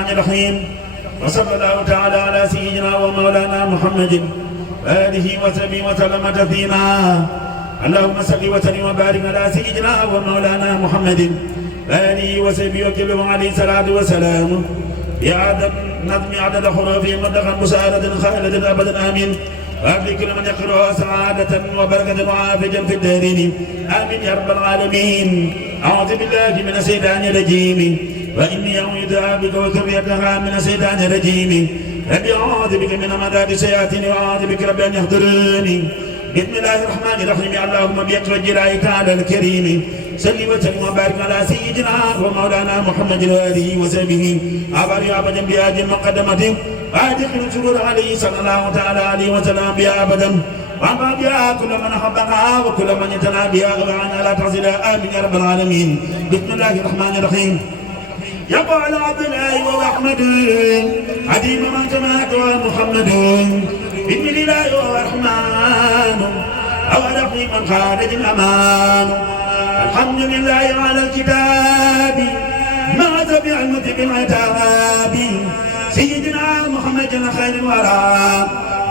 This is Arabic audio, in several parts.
الرحمن الرحيم وصلى الله تعالى على سيدنا ومولانا محمد وآله وصحبه وسلم تسليما اللهم صل وسلم وبارك على سيدنا ومولانا محمد وآله وصحبه وسلم عليه الصلاة والسلام بعدد نظم عدد حروف مدخل مساعدة خالدة أبدا آمين وأهل كل من يقرأ سعادة وبركة وعافية في الدارين آمين يا رب العالمين أعوذ بالله من الشيطان الرجيم وإني أعوذ بك وذريتها من الشيطان الرجيم ربي أعوذ بك من همزات الشياطين وأعوذ بك رب أن يحضروني بسم الله الرحمن الرحيم اللهم بيك وجلاله تعالى الكريم صل وسلم وبارك على سيدنا ومولانا محمد وآله وصحبه أبدا أبدا بهذه المقدمة وأدخل الشرور عليه صلى الله تعالى عليه وسلم بها أبدا وأما بها كل من أحبها وكل من يتنى بها وعنا لا تعزل آمين يا رب العالمين بسم الله الرحمن الرحيم يقول عبد الله وأحمد عديم من جمعت ومحمد بسم الله الرحمن أو رحيم من خارج الأمان الحمد لله على الكتاب ما تبع المتب العتاب سيدنا محمد خير الورى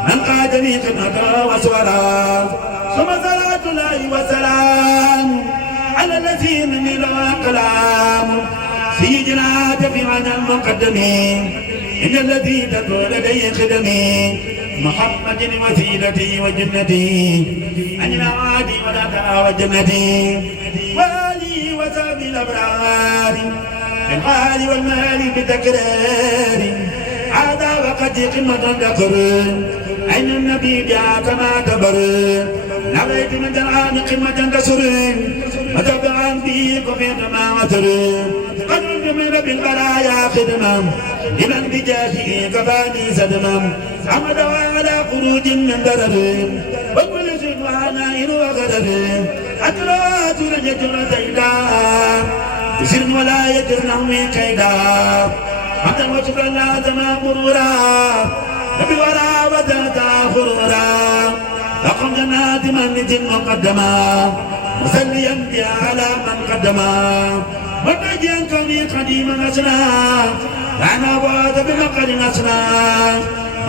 من قادني خدمته وسورا ثم صلاة الله وسلام على الذي مني له كلام سيدنا دفيعنا المقدمين إن الذي تدعو لدي خدمي محمد وسيلتي وجنتي أجل عادي ولا ترى جنتي والي وسابي الأبرار في الحال والمال بتكرار عاد وقد قمة ذكر أين النبي بها كما كبر نبيت من جنعان قمة كسر وتبعا به كفيت ما وتر قد من بالبرايا خدمة لمن بجاهه كفاني سدما عمد على خروج من درر وكل سبحانه إن وغدر أتلا ترجت زيدا يسر ولا يجر نحوي كيدا حتى وشكرا لازم مرورا نبي ورا وزادا خرورا لقم جنات من نجم مقدما مسليا بها على من قدما وتجيا كوني قديما أسنا أنا واد بمقر أسنا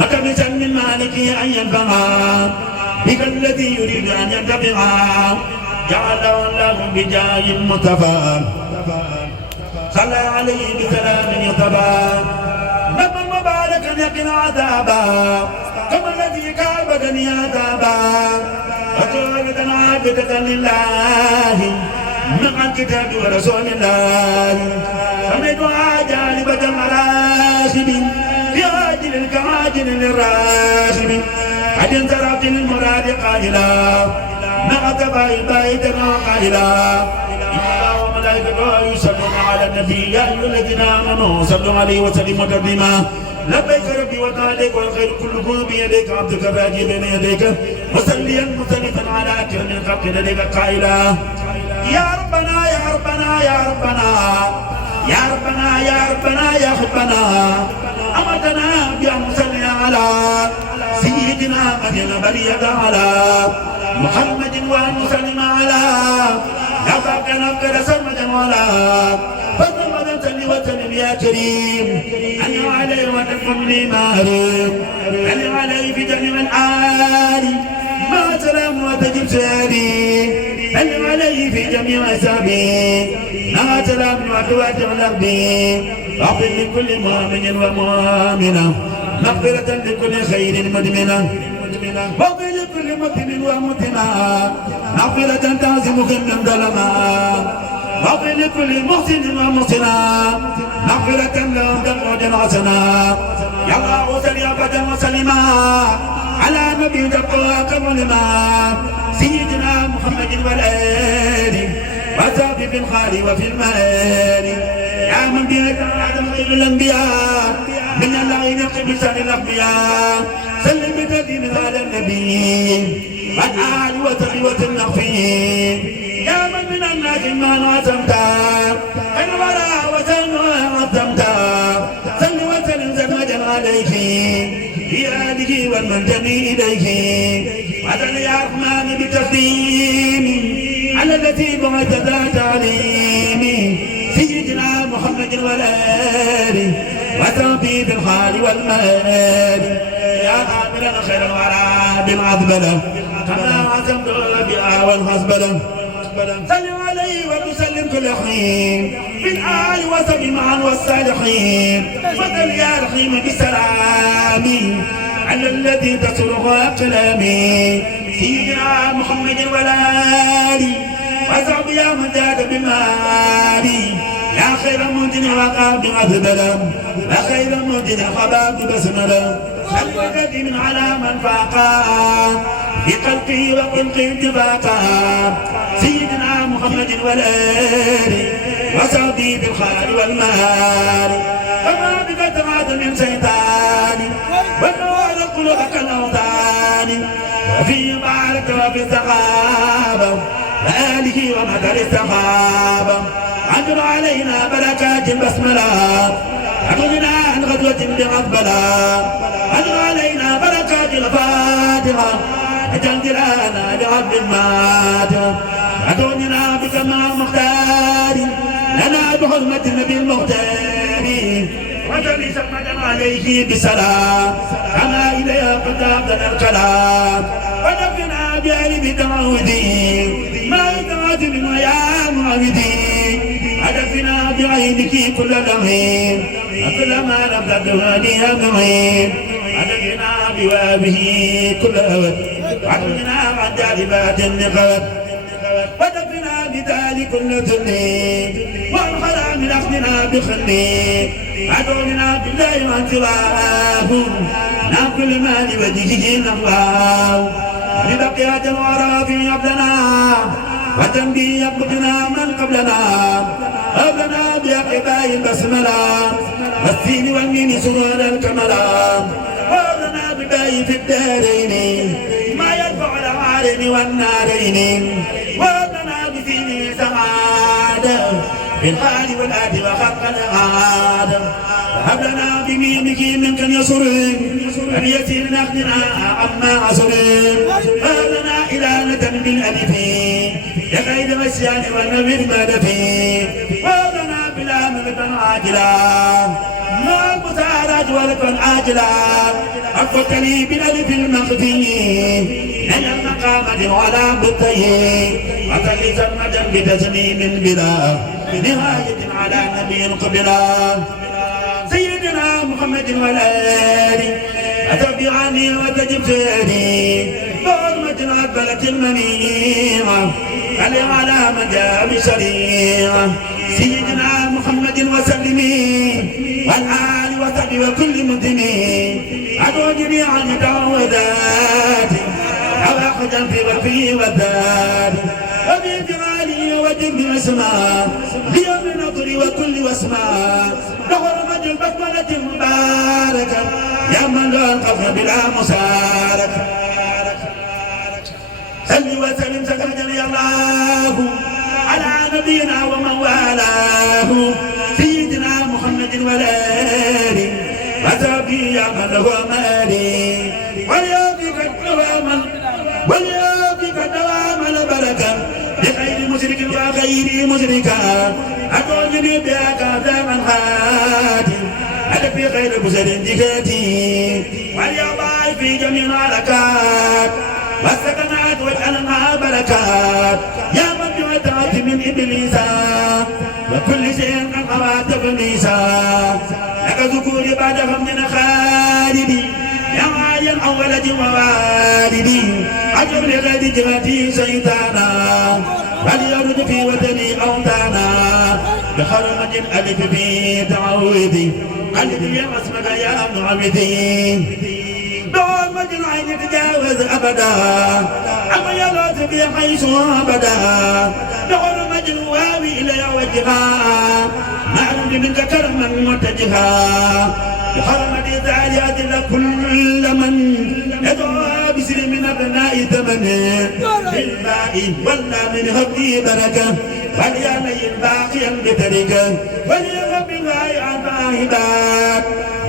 متمسا من مالكي أن ينفعا بك الذي يريد أن ينتفعا جعله الله بجاه متفى صلى عليه بسلام يطبى نبا مباركا يقن عذابا كما الذي كابدني عذابا وتوبة عابدة لله مع الكتاب ورسول الله فمدعا جانبة المراحب في عاجل كعاجل للراحب قد انصرفت للمراد قائلا مع تبعي بيتنا قائلا إن الله وملائكته يصلون على النبي يا أيها الذين آمنوا صلوا عليه وسلموا تسليما لبيك ربي وسعديك والخير كله بيديك عبدك الراجي بين يديك مصليا مسلما على أكرم الخلق لديك قائلا يا ربنا يا ربنا يا ربنا يا ربنا يا ربنا يا حبنا أمتنا يا مسلم على سيدنا مدينة بريد على محمد ومسلم على يا باقي نبقى سرمدا ولا فسرمدا سلي وسلم يا كريم أن علي وتكن لي مارم أن علي في جنب الآل ما سلام وتجب سيري أن علي في جميع أسابي ما سلام وتواتع لقبي واغفر لكل مؤمن ومؤمنة مغفرة لكل خير مدمنة واغفر لكل مسلم ومسلمة مغفرة تعزم كل ظلما واغفر لكل محسن ومحسنة مغفرة لهم دموج حسنا يا الله وسل يا بدر وسلما على نبي تقوى كملما سيدنا محمد والآل وصحبه في الحال وفي المآل يا من بك آدم خير الأنبياء من اللعين قبسان الأنبياء سلم بتدين على النبي والآل وتقوى النخفين يا من من الناس ما عزمت الورى وسلم عزمت سل وسلم سرمدا عليه في آله والمنتمي إليه وسل يا رحمن بتسليم على التي بعث ذات تعليم سيدنا محمد والآل وسعدي بالحال والمال يا عاملا خير الورى بالعذبلة كما عزمت بها والغزبلة سلم عليه وتسلم كل حين بالآل وسب معا والصالحين وسل يا رحيم بالسلام على الذي تسره أقلامي سيدنا محمد والآل وسعب يا من جاد بمالي يا خير مدن وقاب بمذبلا يا خير مدن خباب بسملا سلم من على من فاقا في قلبي وقلقي اتفاقا سيدنا محمد والآل وسعدي بالخال والمال وما بك تماد من شيطان ونور قلوبك الأوطان وفي بارك وفي السحابة وآله ومدر السحابة عجل علينا بركات البسملة أغننا عن غدوة بعقبلة عجل علينا بركات الفاتحة أجندرانا لعبد المات أدوننا بك مع المختار لنا بحرمة النبي المختار وجل سمدا عليه بسلام كما إليه قد أبدنا الكلام ونفنا بآل بتعودي ما يتعود من يا معودي هدفنا بعينك كل لمين وكل ما نبدأ هديها معين هدفنا بوابه كل أود وعدنا عن جالبات النقود ودفنا بذلك كل ذنب وانخلع من أخذنا بخلي عدونا بالله وعن سواه ناكل ما لوجهه نهواه لبقية الورى في عبدنا وتنبي يقبضنا من قبلنا قبلنا بأقباء البسملة والسين والمين سرور الكملا وقبلنا بباء في الدارين ما يرفع العارين والنارين وقبلنا بسين سعادة بالحال والآد وخلق العادة وهب لنا بميمك منك يسر وبيسير نخدنا عما عسر وهب لنا إلالة بالألف يقيد مسيان والنبي المدفي وهب لنا بلا ملكا عاجلا ما المسارات ولكن عاجلا أفضت لي بالألف المخفي من المقامة ولا بالطي وصلي سرمدا بتسليم بلا نهاية على نبي قبلا سيدنا محمد والآل أتبي عني وتجب سيري بحرمة أقبلت المنيعة علي على مجاب شريعة سيدنا محمد وسلمي والآل وصحبه وكل مسلمين أدعو جميعا تعوذاتي أو أخذا في وفي وذاتي وبجمالي وجب اسماء ليوم نظري وكل واسماء لحرمة البسملة المباركة يا من له القفر بلا مساركة صل وسلم سكرجني الله على نبينا ومن والاه سيدنا محمد والآل وصحبه يا من له مالي وليوفق دوام البركة بخير مشرك وغير مشركا أكونني بك دائما خاتم أنا في خير بشر جهتي وليضاعف في جميع الحركات والسكنات واجعلها بركات يا من جعلت من إبليس وكل شيء قد خوات إبليسا لك ذكور بعدهم من خالدي يا عالي الأول ووالدي عجب لغير جهتي شيطانا وليرد في وطني أوطانا بحرمة الألف في تعودي قلبي يا اسمك يا معودي بحرمة العين تجاوز أبدا أما يلوت في حيث أبدا بحرمة الواو إلى وجهها معلوم منك كرما متجها بحرمة ذاليات لكل من يدعو بسر من أبناء ثمن بالباء ولا من هبدي بركة وليالي الباقيا بتركة وليغب الله عن فاهبات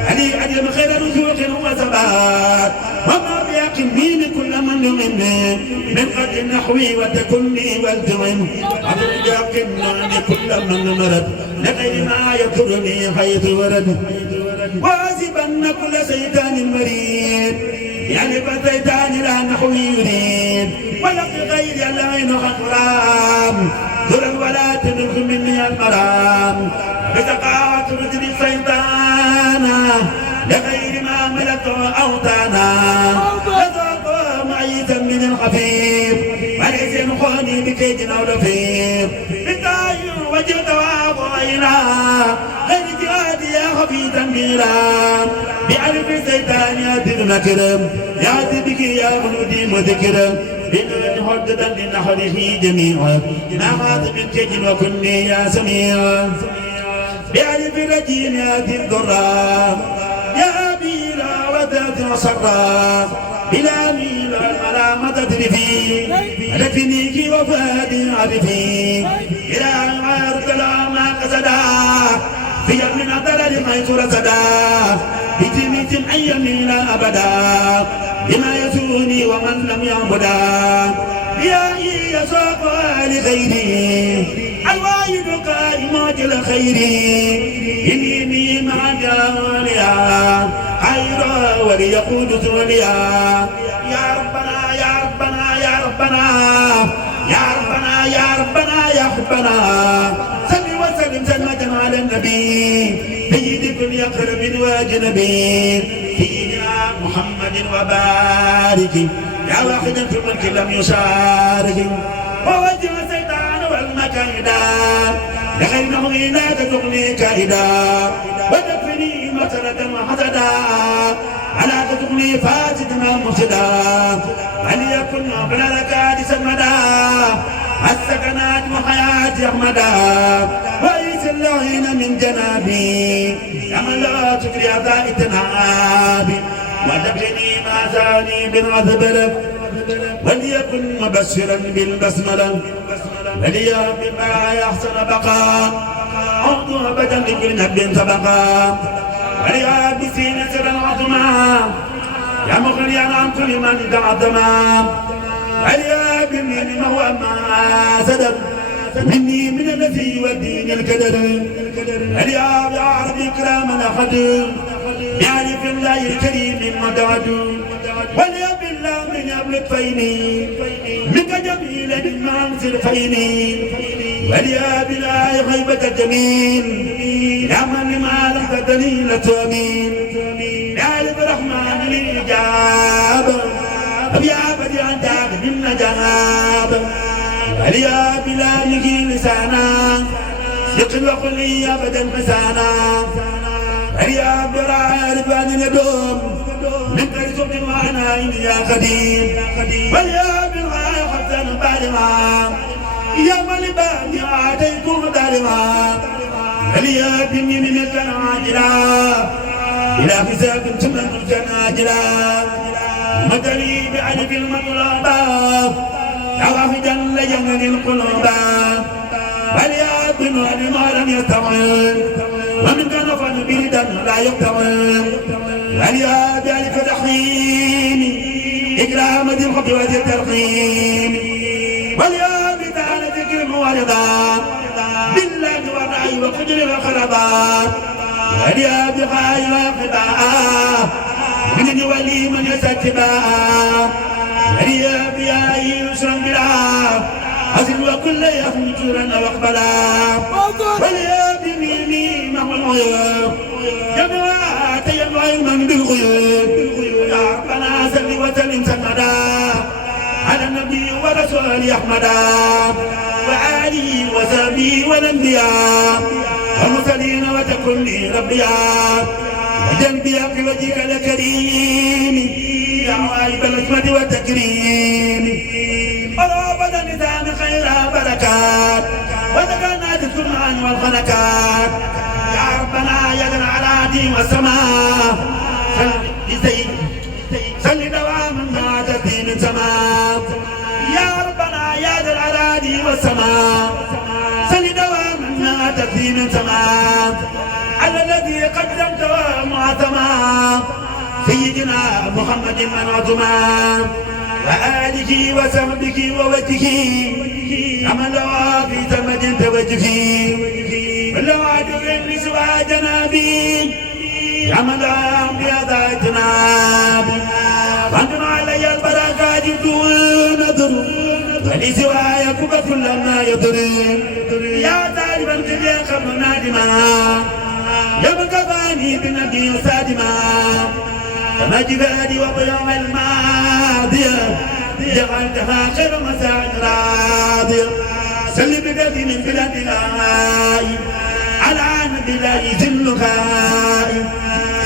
علي علم خير رزوق وثبات وما بيقني لكل من يغني من قد النحو وتكني والتغن أبو يقن لكل من مرد لغير ما يضرني حيث ورد واجبن كل شيطان مريد يعني فالشيطان لا نحو يريد ولقي غير العين حرام ذرا ولا تدرك مني المرام بتقاعد رجل الشيطان لغير ما ملك اوطانا لذاق معيزا من الخفيف وليس ينخوني بكيد او لفيف بالتاير وجهت واضعينا غير جهادي يا خفيفا بلا بألف الشيطان ياتي المكرم ياتي بك يا مهدي مذكرم بدون حددا لنحره جميعا ما مات من كيد وكني يا سميع بألف الرجيم ياتي الضراء يا بلا وذات وصرا بلا ميل الملامة تدري لفنيك وفادي عرفي إلى عارض ما قصدا في من أضرار حيث رصدا بتميت أن يميل أبدا بما يسوني ومن لم يعبدا يا يسوق لغيري الوايد قائم الخير إني مع جاليا خيرا وليقود وليا يا ربنا يا ربنا يا ربنا يا ربنا يا ربنا يا ربنا صل وسلم سلمة على النبي سيد كل يقرب واجنبي سيدنا محمد وبارك يا واحدا في الملك لم يشارك ووجه الشيطان والمكيدا لغيره لا تغني كيدا ودفني مسألة وحسدا ألا تغني فاسدا ومفسدا وليكن قبل ركعات سمدا السكنات وحياة أحمدا وإيس اللعين من جنابي كما لا تكري أعداء تنابي ودفني ما زاني بالعذب وليكن مبشرا بالبسملة وليا بما يحسن بقاء عود أبدا لكل نب سبقا وليا بسين سرا عظما يا مغنيا عن كل من تعظما وليا بالمين ما هو ما سدد مني من الذي والدين الكدر وليا بعرب كرام أحد يعرف الله الكريم المدعد وليا بالله من قبل فيني منك جميلا مع سلفيني وليا بالله غيبة الجميل يا من لما لم تدني لتؤمين يا رب الرحمن الإجابة يا بديع دار من نجاب وليا بلانه لسانا يطلق لي أبدا حسانا وليا براء ربان يدوم من كرسوم وانا يا قديم وليا بالغاء حسن بالما يا ملبان يا عتيكم دارما وليا بني من الجناجلا إلى حساب ثم الجناجلا مدري بألف المطلبا يا واحدا لجنن القلوبا وليا بنور ما لم يستعمل ومن كنفا بردا لا يقتمل وليا بألف تحريم إكرام ذي الحب وذي الترقيم وليا بتعالى ذكر ورضا بالله والرأي وقدر الخلبات وليا بخير الخباء من ولي من يستتباء وليا بأي يسرا بلا أزل وكل يفن جورا واقبلا وليا بميمي مهو الغيوب جمعات يبعي من بالغيوب يا ربنا سل وسلم سمدا على النبي ورسول أحمدا وآله وصحبه والأنبياء والمرسلين وتكن لي ربيا وجنبي في وجهك الكريم يا غائب العصمة والتكريم ورابط النظام خير بركات وتكنات السمعان والخلكات يا ربنا يا ذا العلاء والسماء صل دواما مع تسليم سماء يا ربنا يا ذا العلاء والسماء صل دواما مع تسليم سماء على الذي قدمت معظما سيدنا محمد من عظما وآله وصحبه ووجهه أمن لوا في ثمد توجهه ولو عدو سوى جنابي يا مدام بيضاتنا فانتم علي البركات دون ضر ولسوايك كل ما يضر يا طالبا تلي قبل نادما يا مكفاني بنبي صادما كما جبالي وبيوم الماضية جعلتها خير مساعد راضية سل بقدي من بلاد الله على نبي الله ذل خائي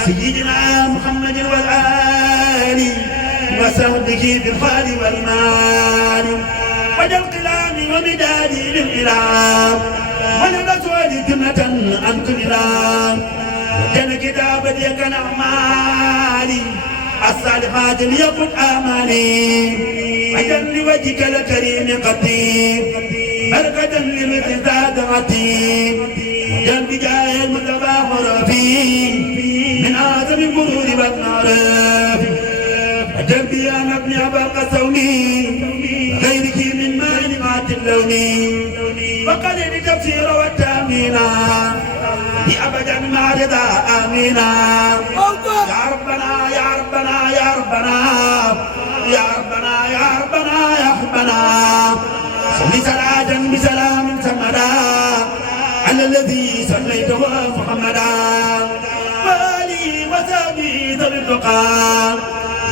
سيدنا محمد والآل وصحبه بالخال والمال وجل كلامي ومدادي للإله وللأسوال جنة عن كل إله وجل كتابتي كالأعمال الصالحات ليقل آمالي وجل لوجهك الكريم قديم بركة للمتزاد عتيم وجل بجاه المتباخر فيه من آدم المرور والمعرف وجل بيان ابن أبا قسومي غيرك من مانعات اللون وقد التفسير والتأمين أبدا مع رضا آمينا يا ربنا يا ربنا يا ربنا يا ربنا يا ربنا يا ربنا صل صلاة بسلام سمدا على الذي صليته محمدا والي وسبي ذوي التقى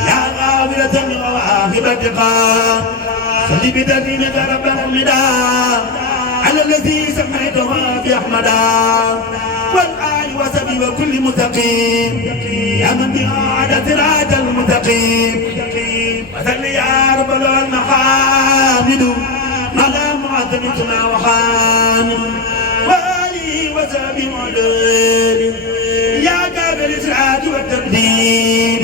يا غافلة من مواهب التقى صل بدينك رب الحمدا على الذي سميته بأحمدا والآل وسبي وكل متقين يا من بإعادة رات المتقين وصل يا رب المحامد على معظمتنا وحامد وآله وسبي معدل يا قابل الإسعاد والتقدير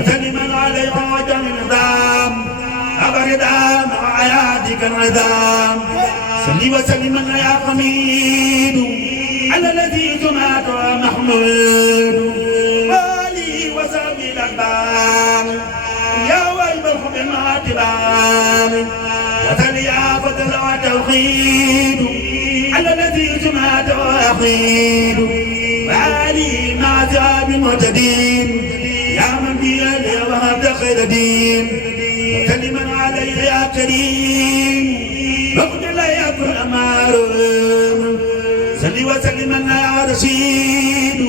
وسلم عليه وجل النظام أبردا مع حياتك العظام صل وسلم يا حميد على الذي تمات محمود والي وسبي الأكبار يا ويب الحب مع اتبار وسل يا فضل وتوحيد على الذي تمات ويحيد والي مع ذهاب المعتدين يا من بيده وهبت خير دين وسلم عليه يا كريم واغفر لي يا كل أمارون صل وسلم يا رشيد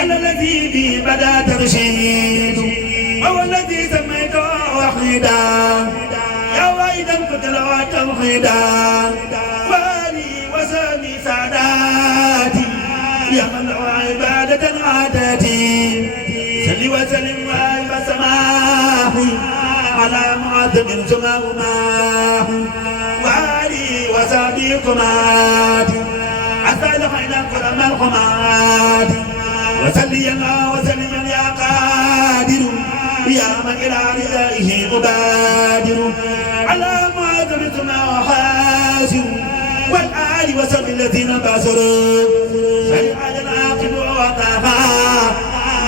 على الذي به بدا ترشيد وهو الذي سميته وحيدا يا وايدا قتل وتوحيدا والي وسامي ساداتي يا من له عبادة عاداتي صل وسلم وعيب سماحي على معظم سماهما وعلي وسابي قماتي أصالحين كرم القمات وسلينا وسلم يا قادر يا من إلى ردائه أبادر على معظم سماحاسر والآل وسلم الذين باسروا سيئا العاقب ووقفا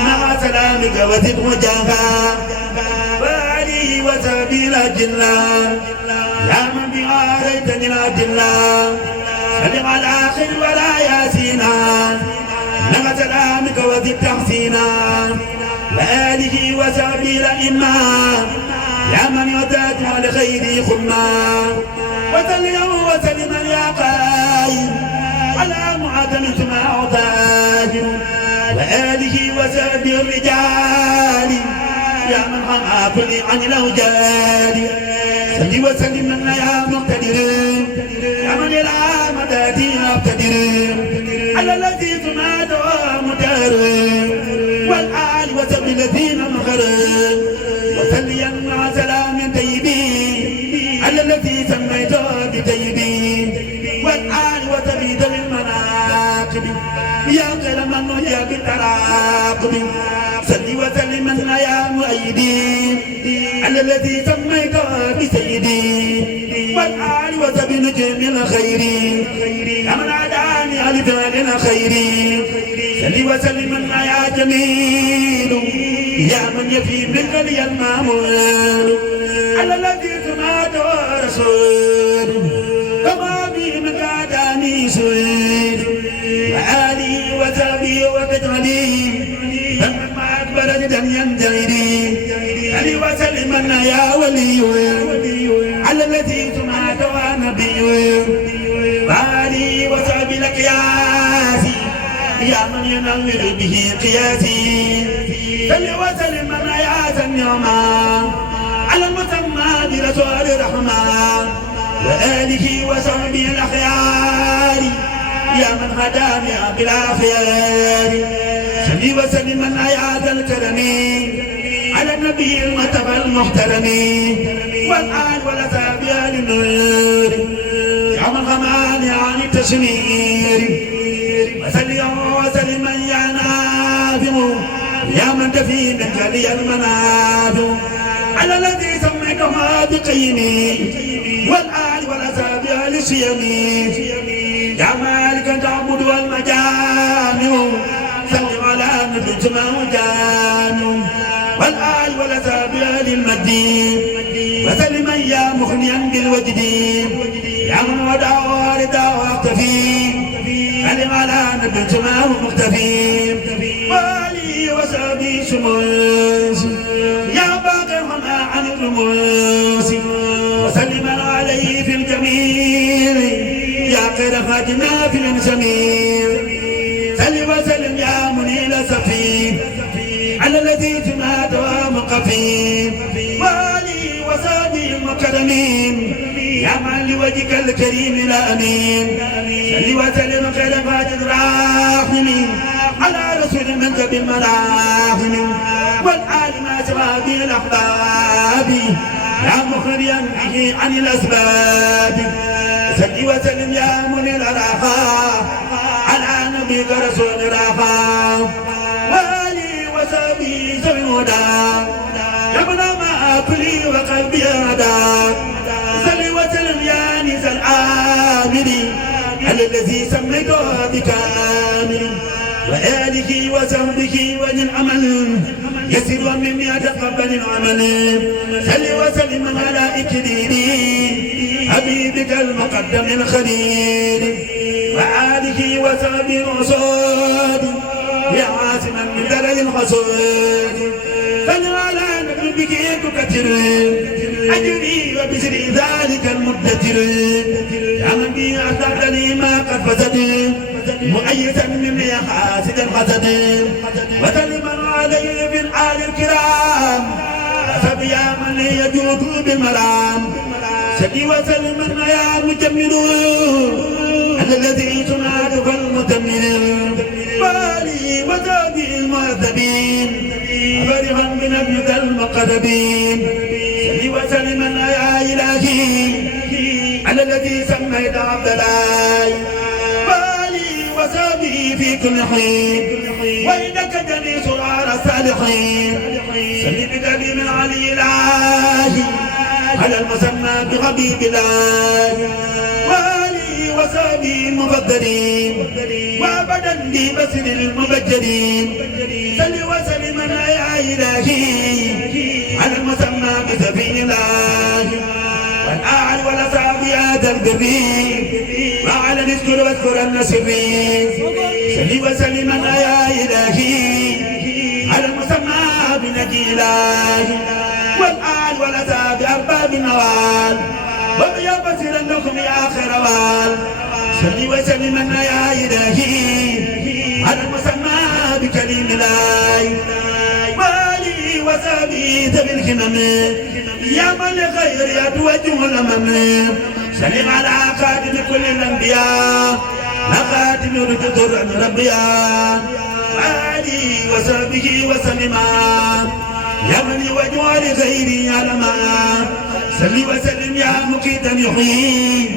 مع سلامك وزد وجاها وعلي وسبيل الجنة يا من بها ريتني الجنة سلم على آخر ولا ياسينا نغى سلامك وزد تحسينا وآله وسبيل إما يا من يدات على خير خما وسلم وسلم يا قائم على معظم سماع تاجر وآله وسبيل الرجال يا من حمى كل عن الأوجال صل وسلم يا مقتدر يا من إلى مداتي أقتدر على الذي تماد ومدار والآل وسبي الذين مخرج وسليا مع سلام طيبين على الذي سميته بطيبين والآل وسبي ذوي المناقب يا خير من نهي بالتراقب صل وسلم يا مؤيدين على الذي سميته بسيدي والآل وسبي نجم الخير يا من عداني لفعل الخير صل وسلم يا جميل يا من يفي منك لي المامون على الذي تمات رسول كما بي مكاداني سويد وآلي وسبي وكترني جيري علي وسلم يا ولي على الذي سمعت ونبي بالي وسبي لك ياسي يا من ينور به قياسي صل وسلم يا ذا النعمة على المسمى برسول الرحمن وآله وصحبه الأخيار يا من هداني بالخيار صل وسلم يا ذا الكرم على النبي المتبع المحترم والآل والأصحاب آل النور يا من غماني عن التشمير وسلم يا نافع يا من تفي منك لي المنافع على الذي سميته بقيمي والآل والأصحاب آل الشيمي يا مالك تعبد والمجامع سلم على نبي جمع جامع والآل والأصحاب آل المدين وسلم يا مغنيا بالوجد يا من ودع وردا واختفي سلم على نبي جمع مختفي والي وصحبه شموس يا باقي هنا عن الرموس وسلم عليه في الجميل يا خير خادنا في الجميل سلم وسلم يا منيل سفي على الذي جمعت ومقفي والي وصحبه المكرمين يا من لوجهك الكريم الامين سل وسلم خير فاجد راحمين على رسول منك بالمراحم والآل ما سوى به الأحباب يا مخريا به عن الأسباب سل وسلم يا منير الرخاء على نبيك رسول الرخاء والي وصحبه ذوي الهدى يا ابن ما أكلي وقلبي هدى سل وسلم يا نسى العامرين على الذي سميته بكامل وآله وصحبه وجن عمل يسر ومن يتقبل العمل سل وسلم على إكليلي حبيبك المقدم الخليل وآله وصحبه الرسول يا عاصما من درج الحسود سل على نبيك تكتر أجري وبسر ذلك المدتر يا من بي أتاك لي ما قد فسد مؤيدا مني حاسد الحسد وسلم عليه في الآل الكرام فبيا من يجود بالمرام سلي وسلم يا مجمل على الذي تنادك المتمل والي وزابي المعذبين فرحا بنبيك المقربين سلي وسلم يا إلهي على الذي سميت عبد الله وسامي في كل حين وإنك جني سرار الصالحين سلي بدليل من علي العاهي على المسمى بحبيب الله والي وسامي المفضلين وابدا ببسر المبجلين سلي وسلم يا إلهي على المسمى بسبيل الله والآل والأصحاب يا ذا البرين وعلى نذكر واذكر النسرين سلي وسلم يا إلهي على المسمى بنجي الله والآل والأصحاب أرباب النوال ويا بصير لكم يا خير وال سلي وسلم يا إلهي على المسمى بكليم الله والي وسابي ذوي الهمم يا من لخير يتوجه الأمم سلم على خاتم كل الأنبياء خاتم رجل عن ربيا علي وصحبه وسلم يا من يوجه لغيري علما سل وسلم يا مقيتا يحيي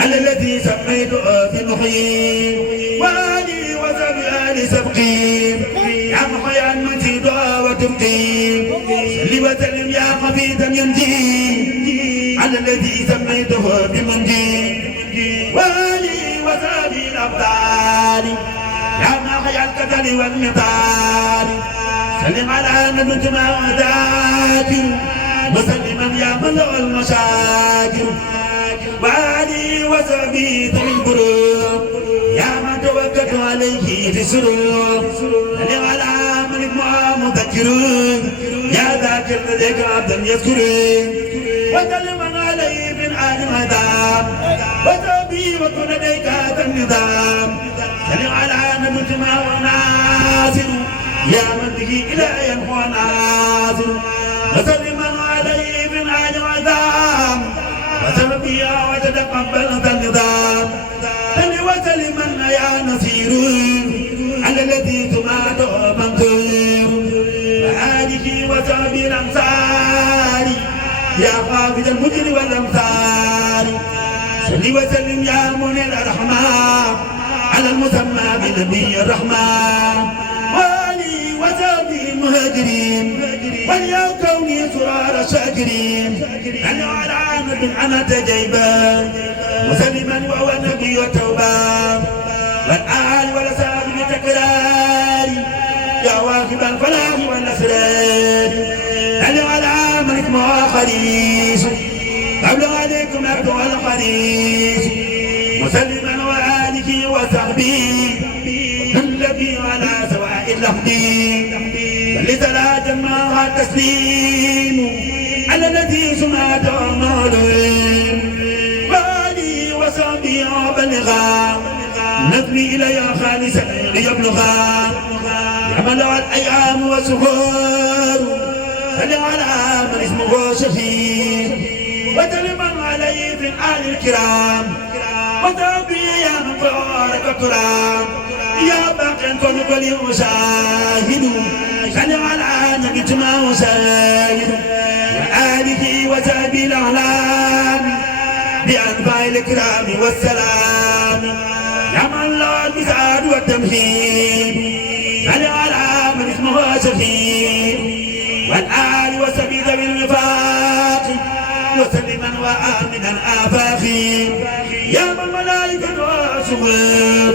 على الذي سميته بمحيي وعلي وصحبه آل سبقي يا محيا من تدعى وتبقي سل وسلم يا حفيظا ينجي على الذي سميته بمنجي وعلي وصحبه الأبطال يا محيا الكتل والمثال سلم على نبي ما وذاكر وسلما يا من له المشاكل وعلي وصحبه ذوي البروق يا من توكلت عليه في سرور سلم على من مذكر يا ذاكر لديك عبدا يذكر وسلم عليه من آل العذاب وتوبي وكن لديك هذا النظام سلم على نبتما وناصر يا من به إلهي هو ناصر وسلم عليه من آل العذاب وتوبي وتتقبل هذا النظام سلم وسلم يا نصير على الذي تمات منصور وآله وصحبه الأنصار يا قابل المجر والأمثال صل وسلم يا منير الرحمن على المسمى بنبي الرحمن وآله وصحبه المهاجرين واليوم كوني سرار الشاكرين أنا على نبي أنا تجيبا مسلما وهو نبي وتوبا والآل والأصحاب بتكرار يا واهب الفلاح والأسرار أنا على من اسمه خريج قبل عليكم أبدو الحريج مسلما وآله وصحبه الذي على سواء اللحظين فلصلاة معها التسليم على الذي سمعته مولود وآله وصحبه وبلغا نظمي إلي خالصا ليبلغا يعمل الأيام والسهور صل على من اسمه شهيد وتلمن عليه في الآل الكرام وتوبي يا من بارك الترام يا باقي كن كل مشاهد صل على نبي ما شاهد وآله وصحبه الأعلام بأنواع الإكرام والسلام يا من له المسعد والتمهيد صل على من اسمه شهيد والآل وسبيل بالوفاق وسلما وآمنا آفاقي يا من ملائكة وسواب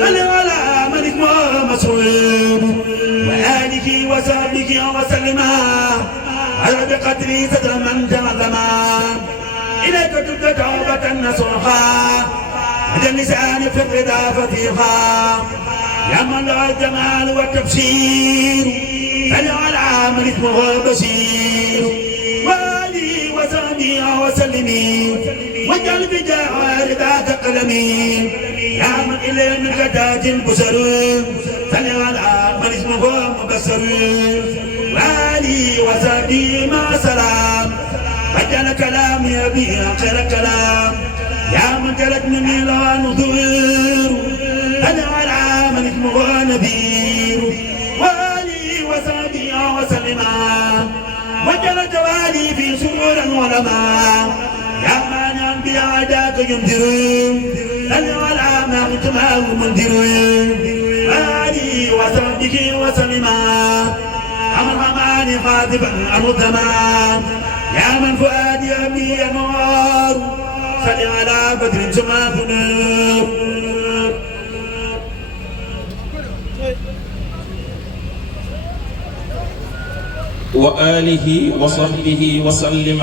صل على من اسمه مسعود وآله وصحبه وسلما على بقدر ستر من تعلما إليك تبت توبة نصوحا هدى اللسان في الرضا فتيحا يا من له الجمال والتبشير صل على من اسمه بشير وآله وصحبه وسلم واجعل بجاه رضاك قلمي يا من إليه من غداة البشر صل على من اسمه مبشر وآله وصحبه مع سلام واجعل كلامي به خير كلام يا من جلت مني لا نذير صل على من اسمه نذير وآله وصحبه وسلم وجل جوالي في سرور ولما يا مانعا بأعداءك ينذر صل على ما ختمه منذر وآله وصحبه وسلم أمر حماني خاطبا أمرتما يا من فؤادي أبي نور صل على بدر سما ثنور وآله وصحبه وسلم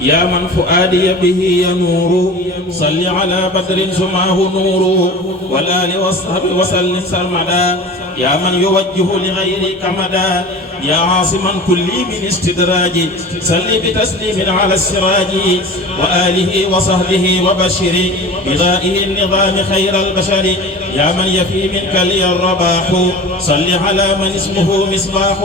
يا من فؤادي به ينور صل على بدر سماه نور والآل والصحب وسلم سرمدا يا من يوجه لغيرك مدى يا عاصما كلي من استدراج صل بتسليم على السراج وآله وصحبه وبشر بغائه النظام خير البشر يا من يفي منك لي الرباح صل على من اسمه مصباح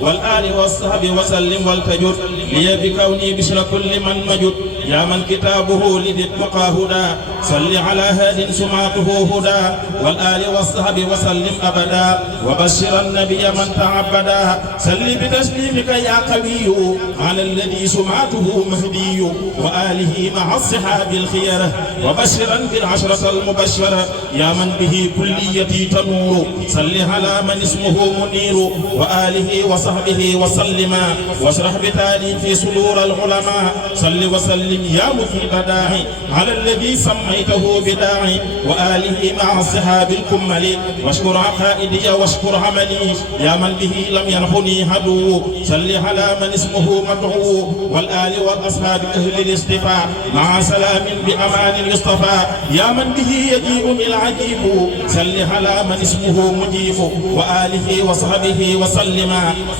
والآل والصحب وسلم والتجد لي بكوني بشر كل من مجد يا من كتابه لذي التقى هدى صل على هاد سماته هدى والآل والصحب وسلم أبدا وبشر النبي من تعبدا صل بتسليمك يا قوي على الذي سمعته مهدي وآله مع الصحاب الخيرة وبشرا بالعشرة المبشرة يا من به كليتي تنور صل على من اسمه منير وآله وصحبه وسلم واشرح بتالي في صدور العلماء صل وسلم يا مجيب داعي على الذي سميته بداعي وآله مع الصحاب الكمل واشكر عقائدي واشكر عملي يا من به لم ينحني عدو صل على من اسمه مدعو والآل والأصحاب أهل الاصطفاء مع سلام بأمان يصطفى يا من به يجيء العجيب صل على من اسمه مجيب وآله وصحبه وسلم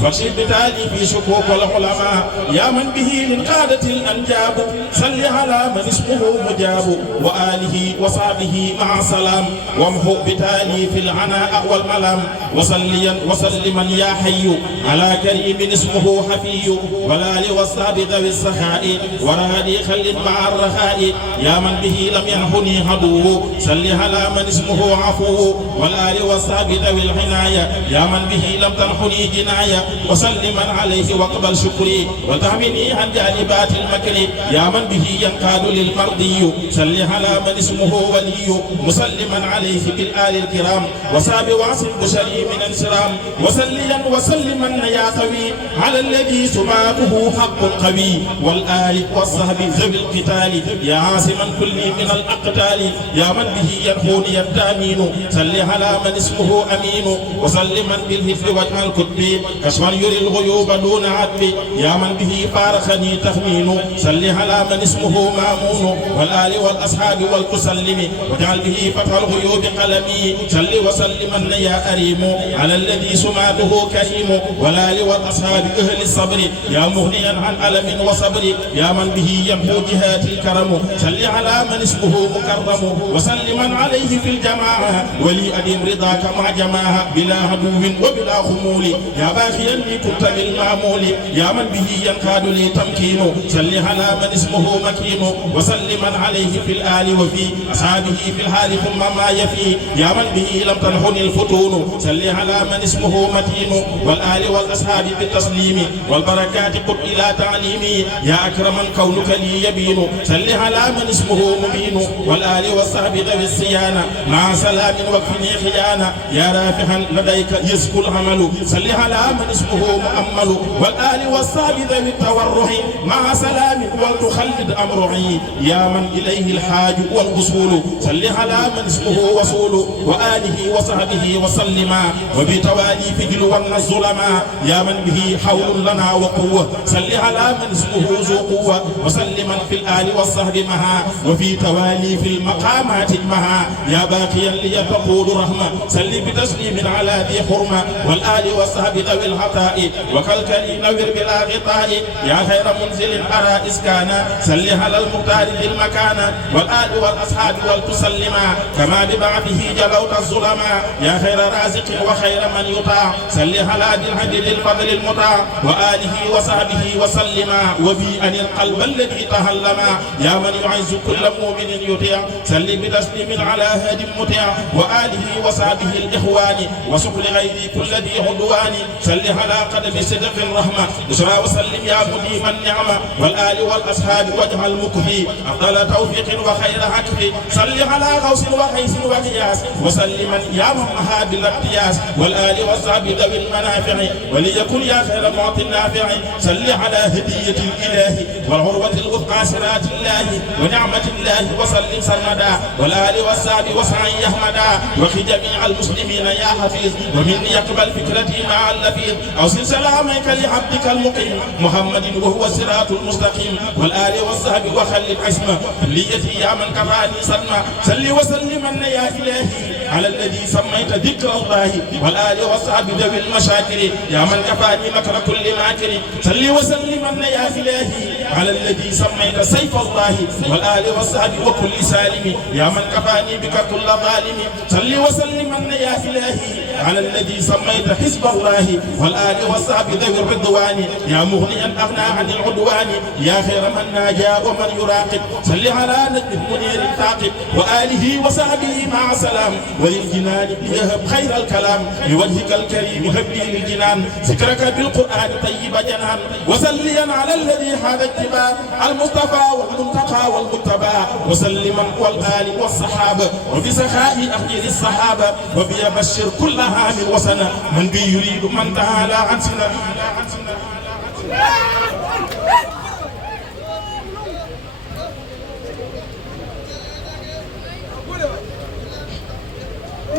واكشف بتالي في شكوك العلماء يا من به للقادة الأنجاب صل على من اسمه مجاب وآله وصحبه مع سلام وامحو بتالي في العناء والملام وصليا وسلما يا حي على كريم اسمه حفي والآل والصحب ذوي السخاء ورادي خل مع الرخاء يا من به لم ينحني عدو صل على من اسمه عفو والآل والصحب ذوي العناية يا من به لم تنحني جناية وسلما عليه واقبل شكري وتحمني عن جانبات المكر يا من به ينقاد للمرضي صل على من اسمه ولي مسلما عليه بالآل الكرام وصاب واصل بشري من انسرام وسليا وسلما يا قوي على الذي سماته حق قوي والآل والصحب ذوي القتال يا عاصما كل من الأقتال يا من به ينحوني التامين صل على من اسمه أمين وسلما بالهفل وجه الكتب كشفا يري الغيوب دون عتب يا من به فارخني تخمين صل على من اسمه مامون والآل والأصحاب والتسلم واجعل به فتح الغيوب قلمي صل وسلما يا أريم على الذي سماته كريم والآل والأصحاب أهل الصبر يا مغنيا عن ألم وصبر يا من به يمحو جهات الكرم صل على من اسمه مكرم وسلما عليه في الجماعة ولي أديم رضاك مع جماعة بلا عدو وبلا خمول يا باقيا لي كنت بالمعمول يا من به ينقاد لي تمكين صل على من اسمه مكين وسلما عليه في الآل وفي أصحابه في الحال ثم ما يفي يا من به لم تنحني الفتون صل على من اسمه متين والآل والأصحاب بالتسليم والبركات قد إلى تعليمي يا أكرما كونك لي يبين صل على من اسمه مبين والآل والصحب ذوي الصيانة مع سلام وكفني خيانة يا رافعا لديك يزكو العمل صل على من اسمه مؤمل والآل والصحب ذوي التورع مع سلام ولتخلد أمرعي يا من إليه الحاج والوصول صل على من اسمه وصول وآله وصحبه وسلما وبتوالي فجل والظلما يا من به حول لنا وقوة صل على من اسمه ذو قوة وسلما في الآل والصحب معها وفي توالي في المقامات معها يا باقيا ليتقول رحمة صل بتسليم على ذي حرمة والآل والصحب ذوي العطاء وكالكلي نور بلا غطاء يا خير منزل أرى إسكانا صل على المختار ذي المكان والآل والأصحاب والتسلما كما ببعده جلوت الظلما يا خير رازق وخير من يطاع صل على ذي العدل الفضل المطاع وآله وصحبه وسلما وبي أن القلب الذي تهلما يا من يعز كل مؤمن يطيع صل بتسليم على هاد مطيع وآله وصحبه الإخوان وسكر غيري كل ذي عدوان صل على قدم صدق الرحمة بشرى وسلم يا مديم النعمة والآل والأصحاب واجعل مكفي أفضل توفيق وخير عكف صل على غوث وقيس وقياس وسلما يا ممها بالاقتياس والآل والصحب ذوي المنافع وليكن يا خير معطي النافع صل على هدية الإله والعروة الوثقى صراط الله ونعمة الله وسلم سرمدا والآل والصحب وسعي يحمدا وخي جميع المسلمين يا حفيظ ومن يقبل فكرتي مع اللفيظ أوصل سلامك لعبدك المقيم محمد وهو الصراط المستقيم والآل والصحب وخلد عصمه ليتي يا من كفاني صدمه صل وسلم يا إلهي على الذي سميت ذكر الله والآل والصحب ذوي المشاكر يا من كفاني مكر كل ماكر صل وسلم يا إلهي على الذي سميت سيف الله والآل والصحب وكل سالم يا من كفاني بك كل ظالم صل وسلم يا إلهي على الذي سميت حزب الله والآل والصحب ذوي الرضوان يا مغنيا أغنى عن العدوان يا خير من ناجى ومن يراقب صل على نجم منير ثاقب وآله وصحبه مع سلام وللجنان يهب خير الكلام لوجهك الكريم هب لي الجنان ذكرك بالقرآن طيب جنان وسليا على الذي هذا اتباع المصطفى والمنتقى والمتبع وسلما والآل والصحابة وبسخاء أخير الصحابة وبيبشر كل عام وسنة من بي يريد من تعالى عن سنة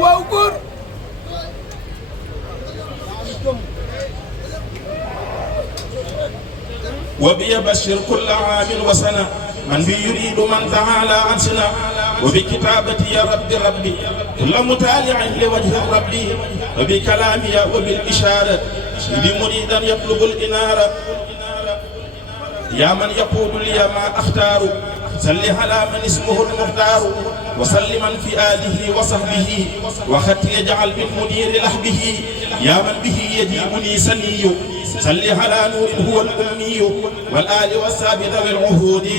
waaw góor وبيبشر كل عام وسنة من بي يريد من تعالى عن سنة وبكتابتي يا ربي كل متالع لوجه ربي وبكلامي وبالإشارة سيدي مريدا يطلب الإنارة يا من يقول لي ما أختار صل على من اسمه المختار وسلما في آله وصحبه وخط يجعل من منير لحبه يا من به يجيبني سني صل على نور هو الأمي والآل والساب ذوي العهود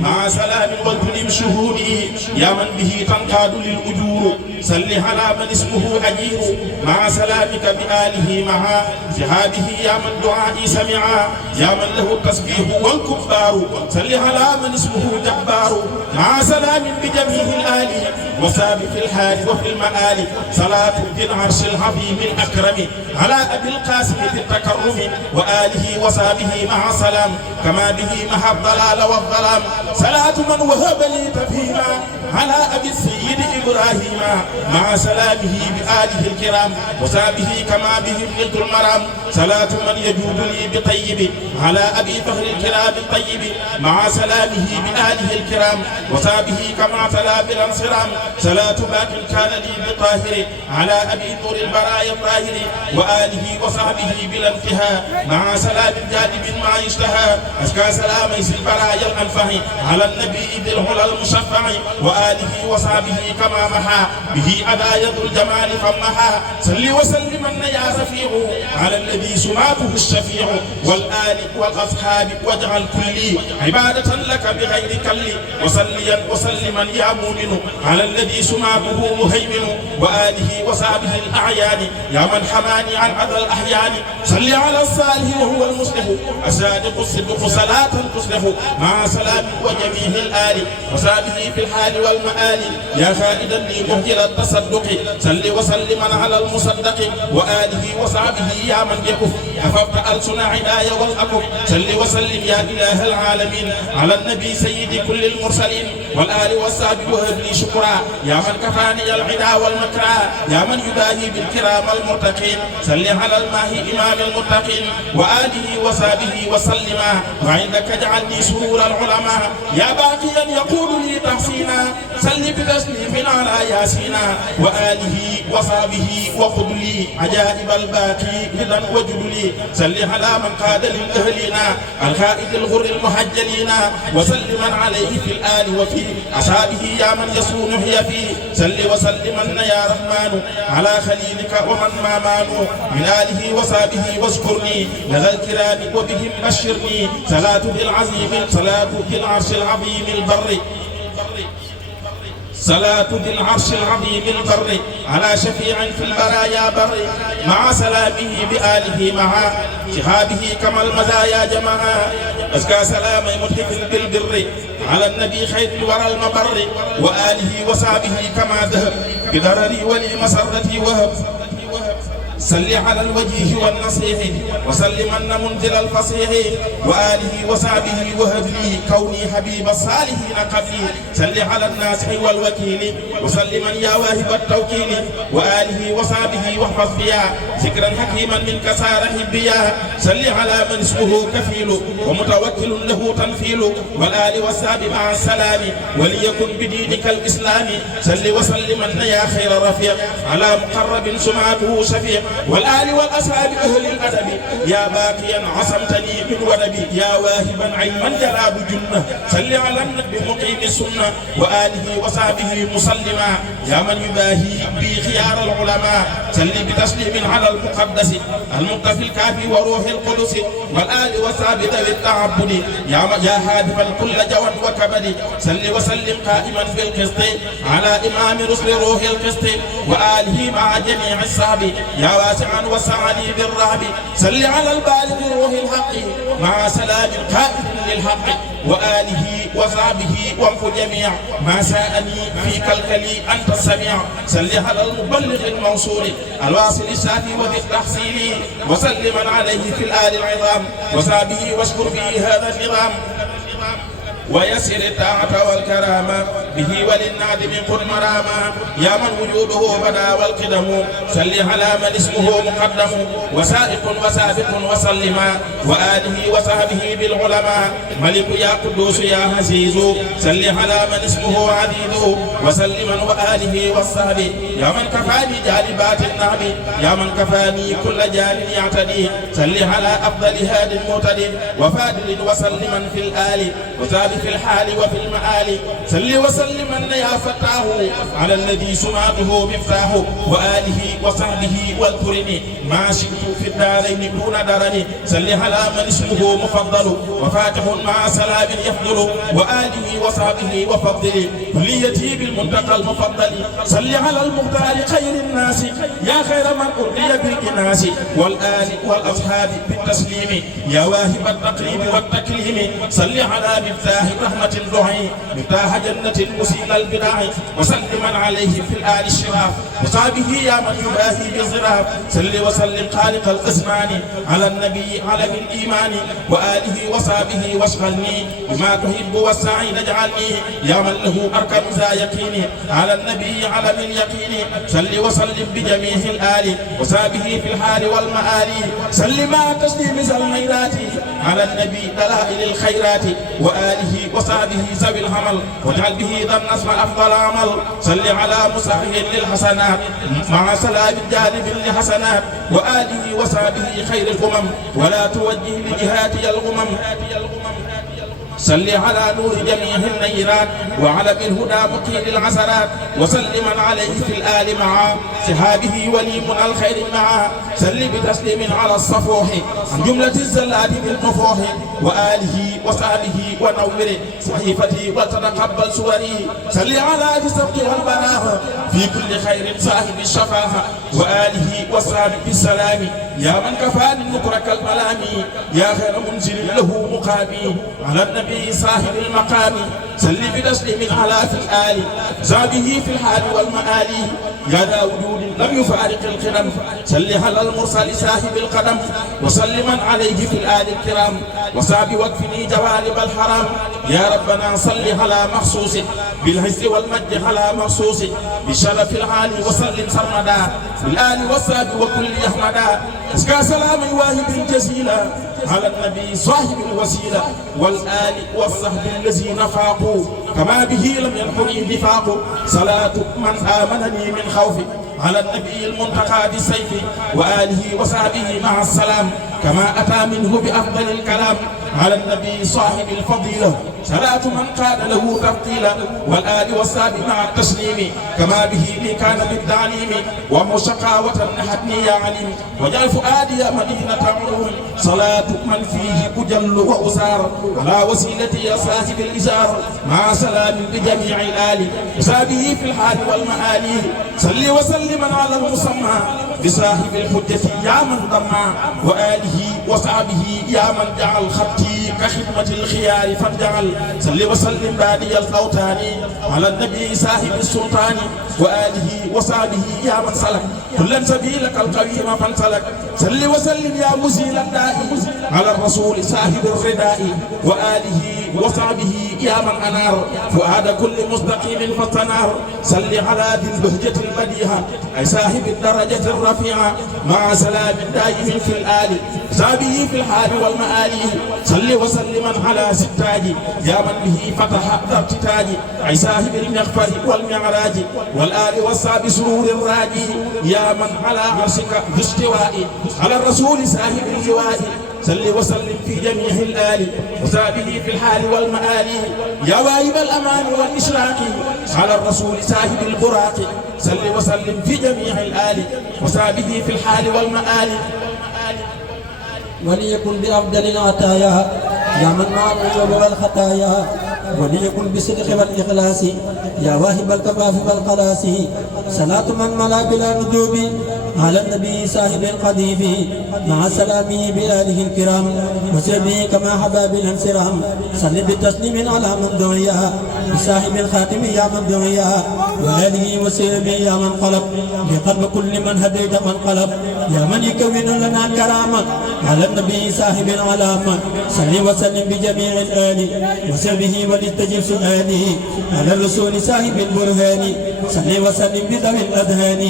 مع سلام والتلم شهودي يا من به تنقاد للأجور صل على من اسمه أجير مع سلامك بآله مع جهاده يا من دعائي سمعا يا من له التسبيح والكفار صل على من اسمه جبار مع سلام بجميع الآل وساب في الحال وفي المآل صلاة ذي العرش العظيم الأكرم على أبي القاسم في التكرم وآله وصحبه مع سلام كما به مع الضلال والظلام صلاة من وهب لي تفهيما على أبي السيد إبراهيم مع سلامه بآله الكرام وصحبه كما به نلت المرام صلاة من يجود لي بطيب على أبي فخر الكرام الطيب مع سلامه بآله الكرام وصحبه كما تلا بالانصرام صلاة باق كان لي بطاهر على أبي نور البرايا الطاهر وآله وصحبه بلا انتهاء مع سلام جانب ما يشتهى أزكى سلامي البرايا الأنفع على النبي ذي الهدى المشفع وآله وصحبه كما محا به أدايا الجمال فمها صل وسلم يا رفيع على الذي سماته الشفيع والآل والأصحاب واجعل كلي عبادة لك بغير كلي وصليا وسلما يا مؤمن على الذي سماته مهيمن وآله وصحبه الأعيان يا من حماني عن أذى الأحيان صل على الصالح وهو المصلح الصادق الصدق صلاة تصلح مع سلام وجميع الآل وصحبه في الحال والمآل يا خالدا لي مهجل التصدق صل وسلما على المصدق وآله وصحبه يا من يكف كففت ألسن عدايا والأكف صل وسلم يا إله العالمين على النبي سيد كل المرسلين والآل والصحب وهب لي شكرا يا من كفاني العدا والمكرا يا من يباهي بالكرام المرتقين صل على الماهي إمام المتقين وآله وصحبه وسلما وعندك اجعلني سرور العلماء يا باقيا يقول لي تحسينا صل بتسليم على ياسينا وآله وصحبه وخذ لي عجائب الباقي رضا وجد لي صل على من قاد للأهلنا الخائد الغر المحجلين وسلما عليه في الآل وفي أصحابه يا من يصون هي فيه صل وسلما يا رحمن على خليلك ومن ما مانوا من آله وصحبه واذكرني لذا الكرام وبهم بشرني صلاة بالعظيم صلاة بالعرش العظيم البر صلاة ذي العرش العظيم البر على شفيع في البرايا بر مع سلامه بآله مع شهابه كما المزايا جمعا أزكى سلام متحف بالبر على النبي خير الورى المبر وآله وصحبه كما ذهب بدرري ولي مسرتي وهب صل على الوجيه والنصيح وسلمن منزل الفصيح وآله وصحبه وهب لي كوني حبيب الصالحين قبلي صل على الناصح والوكيل وسلما يا واهب التوكيل وآله وصحبه واحفظ بيا ذكرا حكيما منك سار بيا صل على من اسمه كفيل ومتوكل له تنفيل والآل والصحب مع السلام وليكن بدينك الإسلام صل وسلما يا خير رفيق على مقرب سمعته شفيق والآل والأصحاب أهل الأدب يا باقيا عصمتني من ودبي يا واهبا علما جلاب جنة صل على النبي مقيم السنة وآله وصحبه مسلما يا من يباهي بي خيار العلماء صل بتسليم على المقدس المقتفي الكافي وروح القدس والآل وصحب ذوي التعبد يا هادفا كل جوى وكبد صل وسلم قائما بالقسط على إمام رسل روح القسط وآله مع جميع الصحب يا واسعا وسعني بالرهب صل على البالغ روح الحق مع سلام قائد للحق وآله وصحبه وانف جميع ما ساءني في كلكلي أنت السميع صل على المبلغ الموصول الواصل الشافي وذي التحصيل وسلما عليه في الآل العظام وصحبه واشكر به هذا النظام ويسر الطاعة والكرامة به وللنادم قد مراما يا من وجوده بدا والقدم صل على من اسمه مقدم وسائق وسابق وسلما وآله وصحبه بالعلماء ملك يا قدوس يا عزيز صل على من اسمه عزيز وسلما وآله والصحب يا من كفاني جالبات النعم يا من كفاني كل جال يعتدي صل على أفضل هاد المعتدي وفادل وسلما في الآل وزاد في الحال وفي المآل صل وسلما يا فتاه على الذي سماته مفتاح وآله وصحبه والكرم ما شئت في الدارين دون درني صل على من اسمه مفضل وفاتح مع سلام يفضل وآله وصحبه وفضل كليتي بالمنتقى المفضل صل على المختار خير الناس يا خير من أرضي بالإناس والآل والأصحاب بالتسليم يا واهب التقريب والتكليم صل على مفتاح رحمة دعي مفتاح جنة مسيل البدع وسلما عليه في الآل الشراف وصحبه يا من يباهي بالظراف صل وسلم خالق الأزمان على النبي علم الإيمان وآله وصحبه واشغلني بما تحب والسعيد اجعلني يا من له أركان ذا يقين على النبي علم اليقين صل وسلم بجميع الآل وصحبه في الحال والمآل صل مع تسليم ذا الميرات على النبي دلائل الخيرات وآله وصحبه ذوي الحمل واجعل به ذا النصر أفضل عمل صل على مصحه للحسنات مع سلام جانب لحسنات وآله وصحبه خير الأمم ولا توجه لجهاتي الغمم صل على نور جميع النيرات وعلى بالهدى مقيل العسرات وسلما عليه في الآل مع صحابه ولي من الخير معا صل بتسليم على الصفوح عن جملة الزلات بالنفوح وآله وصحبه ونور صحيفتي وتتقبل سوري صل على السبق والبلاغ في كل خير صاحب الشفاعة وآله وصحبه بالسلام يا من كفاني نكرك الملام يا خير منزل له مقامي على النبي صاحب المقام صل بتسليم على في الآل زابه في الحال والمآل يا ذا وجود لم يفارق القدم صل على المرسل صاحب القدم وسلما عليه في الآل الكرام وصاب وكفني جوانب الحرام يا ربنا صل على مخصوص بالعز والمجد على مخصوص بالشرف العالي وسلم سرمدا بالآل والصحب وكل أحمدا اسكى سلام واهب جزيلا على النبي صاحب الوسيلة والآل والصحب الذين فاقوا كما به لم ينحني نفاق صلاة من آمنني من خوفي على النبي المنتقى بالسيف وآله وصحبه مع السلام كما أتى منه بأفضل الكلام على النبي صاحب الفضيلة صلاة من قاد له تفضيلا والآل والصحب مع التسليم كما به لي كان بالتعليم ومشقاوة نحتني يا عليم وجعل فؤادي مدينة علوم صلاة من فيه أجل وأسار ولا وسيلتي يا صاحب الإزار مع سلام بجميع الآل وصحبه في الحال والمآل صل وسلما على المسمى بصاحب الحجة يا من ضمى وآله وصحبه يا من جعل خطي كخدمة الخيار فانجعل صل وسلم بادي الأوتان على النبي صاحب السلطان وآله وصحبه يا من سلك كل سبيلك القويم فانسلك صل وسلم يا مزيل الداء على الرسول صاحب الرداء وآله وصحبه يا من أنار فؤاد كل مستقيم فاستنار صل على ذي البهجة البديهة أي صاحب الدرجة الرفيعة مع سلام دائم في الآل صحبه في الحال والمآل صل وسلما على ستاج يا من به فتح ذا ارتتاج أي صاحب المغفر والمعراج والآل والصحب سرور الراجي يا من على عرشك ذو استواء على الرسول صاحب اللواء صل وسلم في جميع الآل وصحبه في الحال والمآل يا واهب الأمان والإشراق على الرسول صاحب البراق صل وسلم في جميع الآل وصحبه في الحال والمآل وليكن بأفضل العطايا يا من مع العيوب والخطايا وليكن بالصدق والإخلاص يا واهب الكفاف والخلاص صلاة من ملا بلا ندوب على النبي صاحب القديف مع سلامه بآله الكرام وسبه كما حباب الانسرام صل بالتسليم على من دعيا بصاحب الخاتم يا من دعيا وآله وسبه يا من قلب بقلب كل من هديت من قلب يا من يكون لنا كرامة على النبي صاحب العلامة صل وسلم بجميع الآل وسبه ولتجب سؤالي على الرسول صاحب البرهان صل وسلم بذوي الأذهان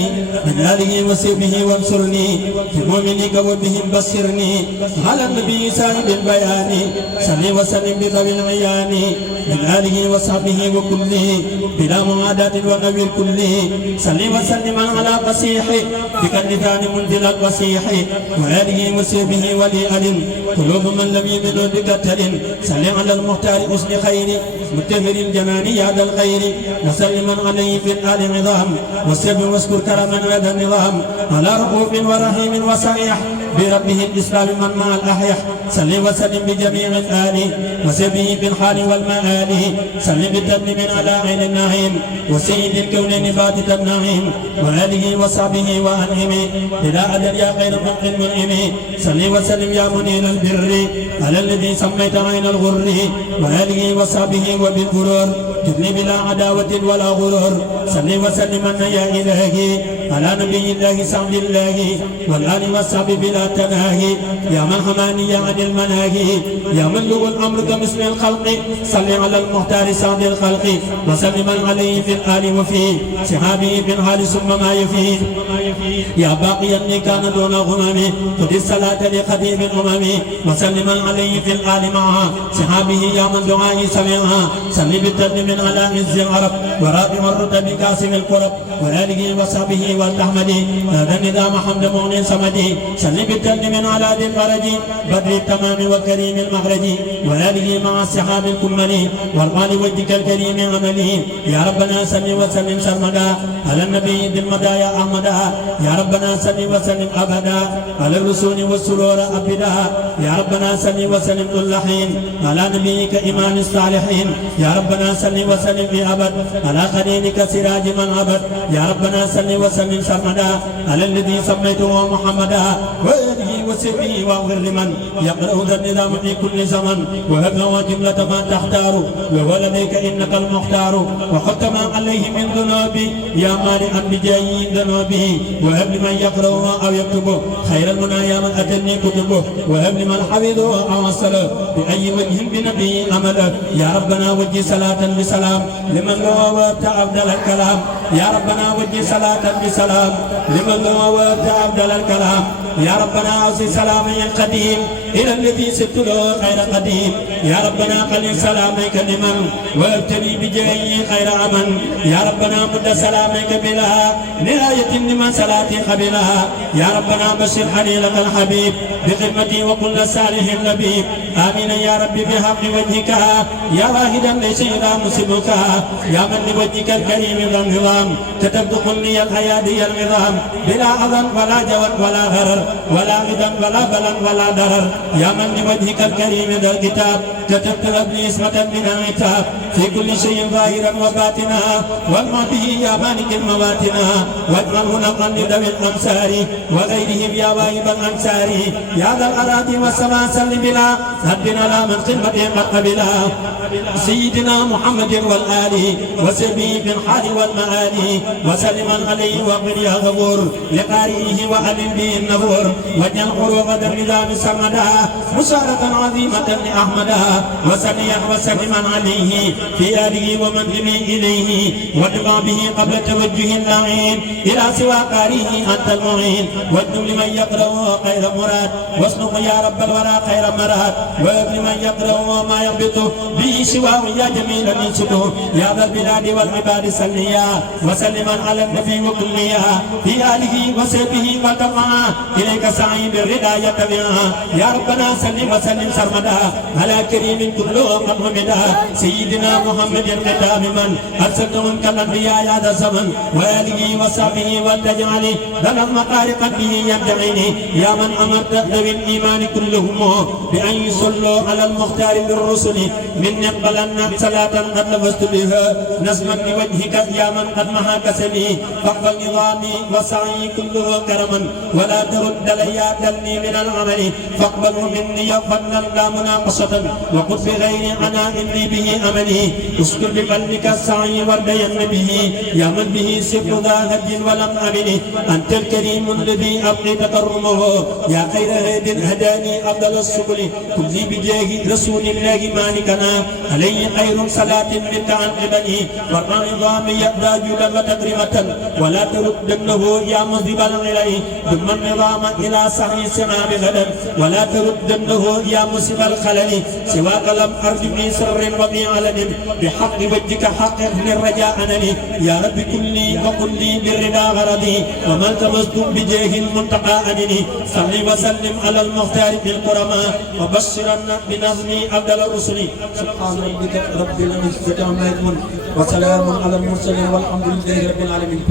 من آله وسبه وانصرني في مؤمنك وبهم بصرني على النبي صاحب البيان صل وسلم بذوي العيان من آله وصحبه وكله بلا معاداة ونبي الكله صل وسلم على قصيح بك اللسان منزل القصيح وآله وسبه ولي ألم قلوب من لم يمنوا بكتل صل على المختار حسن خير متهر الجنان يا ذا الخير وسلم عليه في الآل عظام وسب واذكر كرما هذا النظام على رؤوف ورحيم وصريح بربه الإسلام من مع الأحيح صل وسلم بجميع الآل وسبه في الحال والمآل صل بالتسليم على عين النعيم وسيد الكونين فاتت النعيم وآله وصحبه وأنعم إلى أدل يا خير مقل منعم صل وسلم يا منير البر على الذي سميت عين الغر وآله وصحبه وبالغرور جبني بلا عداوة ولا غرور صل وسلم يا إلهي على نبي الله سعد الله والآل والصحب بلا تناهي يا من حماني عن المناهي يا من له الأمر كمثل الخلق صل على المختار سعد الخلق وسلم عليه في الآل وفي صحابه في الحال ثم ما يفيه يا باقيا كان دون غمم خذ الصلاة لقديم الأمم وسلم عليه في الآل معها صحابه يا من دعائي سمعها سل بالتسليم على عز العرب ورابع الرتب كاسم القرب وآله وصحبه والأحمد هذا النظام حمد مغني صمدي سل بالتسليم على ذي الفرج بدر التمام وكريم المخرج وآله مع الصحاب الكمل والقال وجهك الكريم عمله يا ربنا سل وسلم سرمدا على النبي ذي المدى يا أحمد يا ربنا سل وسلم أبدا على الرسول والسرور أبدا يا ربنا سل وسلم كل حين على نبيك إمام الصالحين يا ربنا سل وسلم في أبد على خليلك سراج من عبد يا ربنا سل وسلم سرمدا على الذي سميته محمدا وآله وسبه واغفر لمن يقرأ ذا النظام في كل زمن وهب له جملة ما تختار وولديك إنك المختار وحط ما عليه من ذنوبي يا مانعا بجاي ذنوبه وهب لمن يقرأه أو يكتبه خير المنى يا من أتني كتبه وهب لمن حفظه أو وصله بأي وجه بنبي عمله يا ربنا وجه صلاة بسلام لمن له وابتع أفضل الكلام يا ربنا وجه صلاة بسلام لمن له وابتع أفضل الكلام يا ربنا أوصي سلامي القديم إلى الذي سبت له خير قديم يا ربنا قلل سلامك لمن وابتلي بجاهه خير عمل يا ربنا مد سلامك بلا نهاية لمن صلاتي قبلها يا ربنا بشر حليلك الحبيب بخدمتي وكل صالح لبيب آمين يا ربي بحق وجهك يا واحدا ليس إلى مسبك يا من لوجهك الكريم ذا النظام كتبت كلي الحياة النظام بلا أذن ولا جوى ولا غرر ولا غدا ولا بلن ولا ضرر يا من لوجهك الكريم ذا الكتاب كتبت لابني اسمة من العتاب في كل شيء ظاهرا وباطنا والمع به يا مالك المواتنا واجعله نقا لذوي الأمصار وغيرهم يا واهب الأنصار يا ذا الأراضي والسماء سل بلا هدنا لا من خدمته قد قبلا سيدنا محمد والآل وسبيه في الحال والمآل وسلما عليه واغفر يا غفور لقارئه وألم به النفور واجعل حروف ذا النظام سمدا مشارة عظيمة لأحمدا وسليا وسلما عليه في آله ومن به إليه وادفع به قبل توجه اللعين إلى سوى قارئه أنت المعين واجعل لمن يقرأه خير مراد واسلك يا رب الورى خير مراد وابن من يقرأه ما يربطه به سواه يا جميل ينشده يا ذا البلاد والعباد سليا وسلما على النبي وكليا في آله وسبه وتقعا إليك سعي بالرضا يتبعا يا ربنا سلم وسلم سرمدا على كريم كله قد حمدا سيدنا محمد الختام من أرسلتهم كالأنبياء يا ذا الزمن وآله وصحبه وتجعل ذا المقارق به يدعيني يا من أمرت ذوي الإيمان كلهم بأن يصلوا على المختار بالرسل من يقبلن صلاة قد لبست بها نسما لوجهك يا من قد محاك كسبي فاقبل نظامي وسعي كله كرما ولا ترد لي دلني من العمل فاقبله مني فضلا لا مناقشة وقل بغير عناء لي به أملي اسكن بقلبك السعي وارضين به يا من به سر ذا هدي ولم أمني أنت الكريم الذي أبقي تكرمه يا خير هاد هداني أفضل السبل كل بجاه رسول الله مالكنا عليه خير صلاة منك عن قبلي وارفع نظامي يأدى جودا وتكرمة ولا تردنه يا مذهب الغلي ضم النظام إلى سعي سمام غدا ولا تردنه يا مسب الخلل سواك لم أرجو في سر وفي علن بحق وجهك حقق للرجاء أنني يا رب كلي وقل لي بالرضا غرضي وما التمست بجاه المنتقى أنني صل وسلم على المختار في الكرماء وبشرنا بنظمي أفضل الرسل سبحان ربك رب العزة عما يصفون وسلام على المرسلين والحمد لله رب العالمين.